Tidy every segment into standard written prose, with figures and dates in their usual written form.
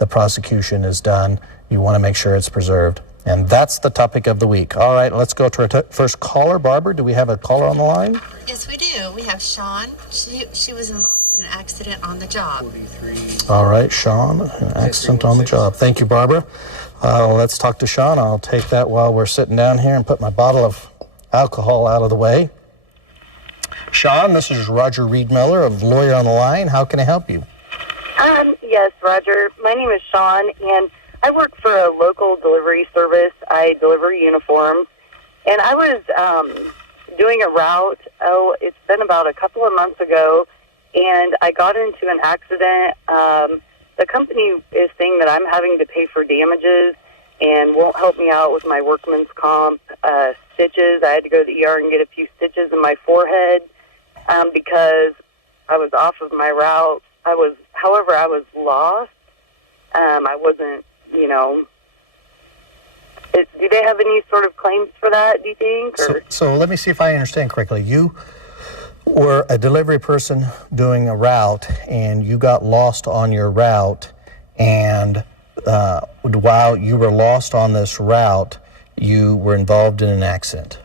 the prosecution is done. You want to make sure it's preserved. And that's the topic of the week. All right, let's go to our first caller. Barbara, do we have a caller on the line? Yes, we do. We have Shawn. She was involved in an accident on the job. 43. All right, Shawn, an accident on the job. Thank you, Barbara. Let's talk to Shawn. I'll take that while we're sitting down here and put my bottle of alcohol out of the way. Shawn, this is Roger Reed Miller of Lawyer on the Line. How can I help you? Yes, Roger. My name is Shawn, and I work for a local delivery service. I deliver uniforms, and I was doing a route. It's been about a couple of months ago, and I got into an accident. The company is saying that I'm having to pay for damages and won't help me out with my workman's comp stitches. I had to go to the ER and get a few stitches in my forehead because I was off of my route. However, I was lost. I wasn't, do they have any sort of claims for that, do you think? So let me see if I understand correctly. You were a delivery person doing a route, and you got lost on your route, and while you were lost on this route, you were involved in an accident.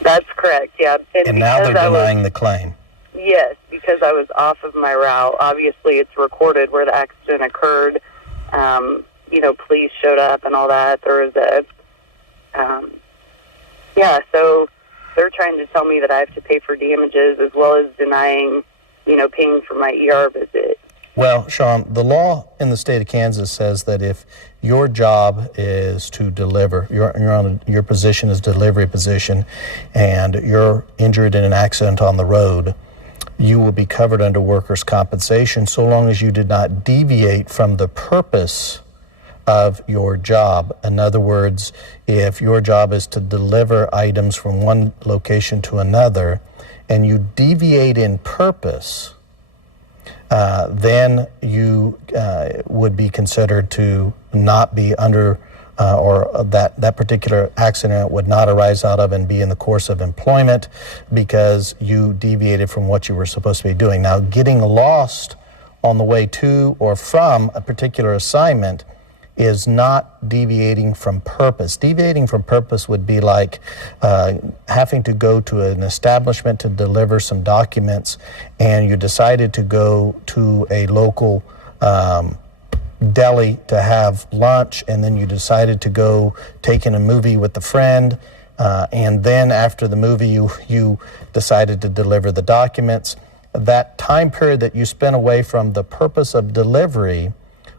That's correct, yeah. And now they're denying the claim. Yes, because I was off of my route. Obviously, it's recorded where the accident occurred. Police showed up and all that. There was so they're trying to tell me that I have to pay for damages as well as denying, paying for my ER visit. Well, Shawn, the law in the state of Kansas says that if your job is to deliver, your position is delivery position, and you're injured in an accident on the road, you will be covered under workers' compensation so long as you did not deviate from the purpose of your job. In other words, if your job is to deliver items from one location to another and you deviate in purpose, then you would be considered to not be under, or that particular accident would not arise out of and be in the course of employment because you deviated from what you were supposed to be doing. Now, getting lost on the way to or from a particular assignment is not deviating from purpose. Deviating from purpose would be like having to go to an establishment to deliver some documents, and you decided to go to a local deli to have lunch, and then you decided to go take in a movie with a friend, and then after the movie you decided to deliver the documents. That time period that you spent away from the purpose of delivery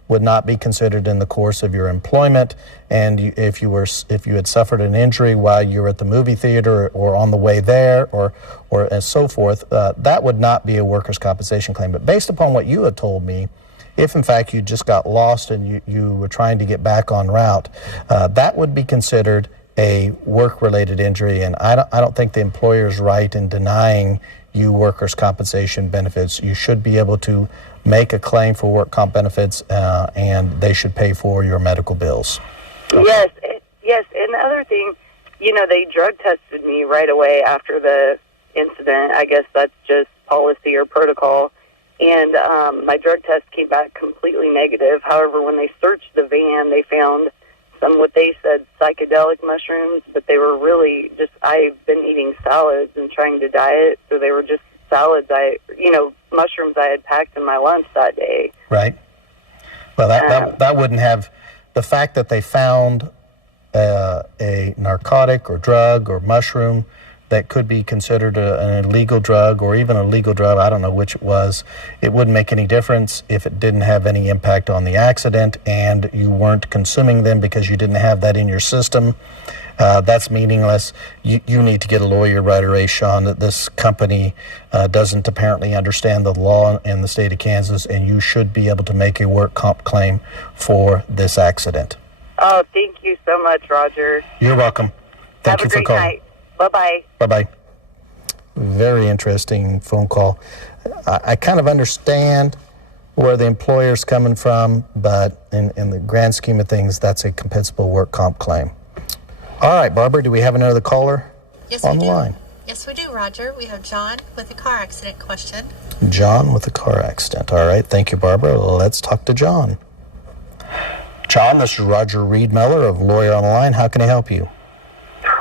would not be considered in the course of your employment, and if you had suffered an injury while you were at the movie theater or on the way there or and so forth, that would not be a workers' compensation claim. But based upon what you had told me, if in fact you just got lost and you were trying to get back en route, that would be considered a work-related injury, and I don't think the employer's right in denying you workers' compensation benefits. You should be able to make a claim for work comp benefits, and they should pay for your medical bills. Okay. Yes, and the other thing, they drug tested me right away after the incident. I guess that's just policy or protocol, and my drug test came back completely negative. However, when they searched the van, they found some, what they said, psychedelic mushrooms, but they were really just, I've been eating salads and trying to diet, so they were just salads mushrooms I had packed in my lunch that day. Right. Well, that wouldn't have, the fact that they found a narcotic or drug or mushroom that could be considered an illegal drug or even a legal drug, I don't know which it was, it wouldn't make any difference if it didn't have any impact on the accident and you weren't consuming them because you didn't have that in your system. That's meaningless. You need to get a lawyer right away, Shawn, that this company doesn't apparently understand the law in the state of Kansas, and you should be able to make a work comp claim for this accident. Oh, thank you so much, Roger. You're welcome. Thank you for calling. Have a great night. Bye-bye. Bye-bye. Very interesting phone call. I kind of understand where the employer's coming from, but in the grand scheme of things, that's a compensable work comp claim. All right, Barbara, do we have another caller on the line? Yes, we do, Roger. We have John with a car accident question. John with a car accident. All right, thank you, Barbara. Let's talk to John. Shawn, this is Roger Reed Miller of Lawyer on the Line. How can I help you?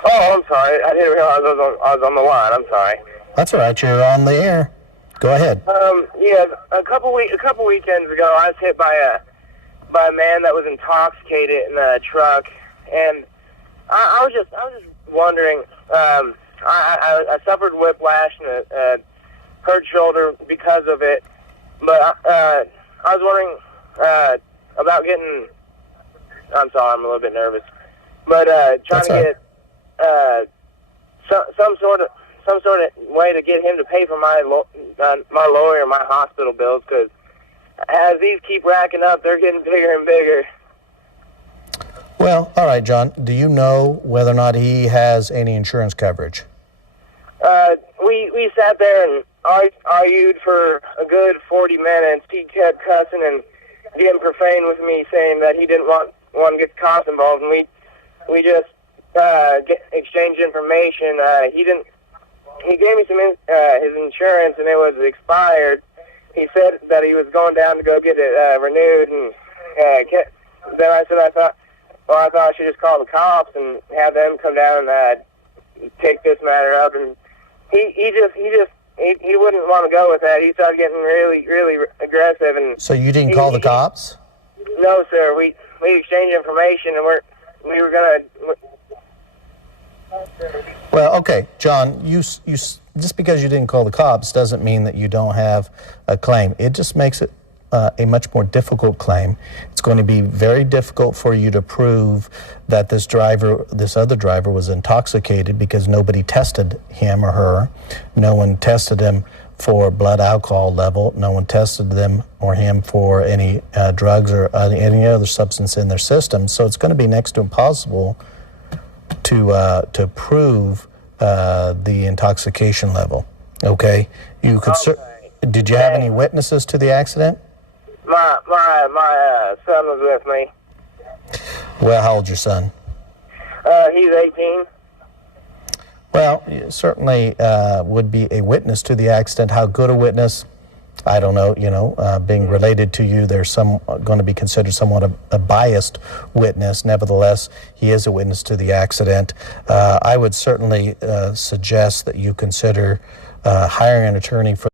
Oh, I'm sorry. I didn't realize I was on the line. I'm sorry. That's all right. You're on the air. Go ahead. Yeah, a couple weekends ago, I was hit by a man that was intoxicated in a truck, and I was just wondering. I suffered whiplash and a hurt shoulder because of it, but I was wondering about getting. I'm sorry, I'm a little bit nervous, but trying to get some sort of way to get him to pay for my lawyer, my hospital bills, because as these keep racking up, they're getting bigger and bigger. Well, all right, John. Do you know whether or not he has any insurance coverage? We sat there and argued for a good 40 minutes. He kept cussing and getting profane with me, saying that he didn't want to get the cops involved, and we just exchanged information. He gave me his insurance, and it was expired. He said that he was going down to go get it renewed, and then I thought I should just call the cops and have them come down and take this matter up. And he wouldn't want to go with that. He started getting really, really aggressive. And so you didn't call the cops? No, sir. We exchanged information, and we were gonna. Well, okay, John, you just because you didn't call the cops doesn't mean that you don't have a claim. It just makes it a much more difficult claim. It's going to be very difficult for you to prove that this other driver was intoxicated because nobody tested him or her. No one tested him for blood alcohol level. No one tested them or him for any drugs or any other substance in their system. So it's going to be next to impossible to prove the intoxication level. Okay, you could. Did you have any witnesses to the accident? My son was with me. Well, how old's your son? He's 18. Well, you certainly would be a witness to the accident. How good a witness? I don't know. Being related to you, there's going to be considered somewhat a biased witness. Nevertheless, he is a witness to the accident. I would certainly suggest that you consider hiring an attorney for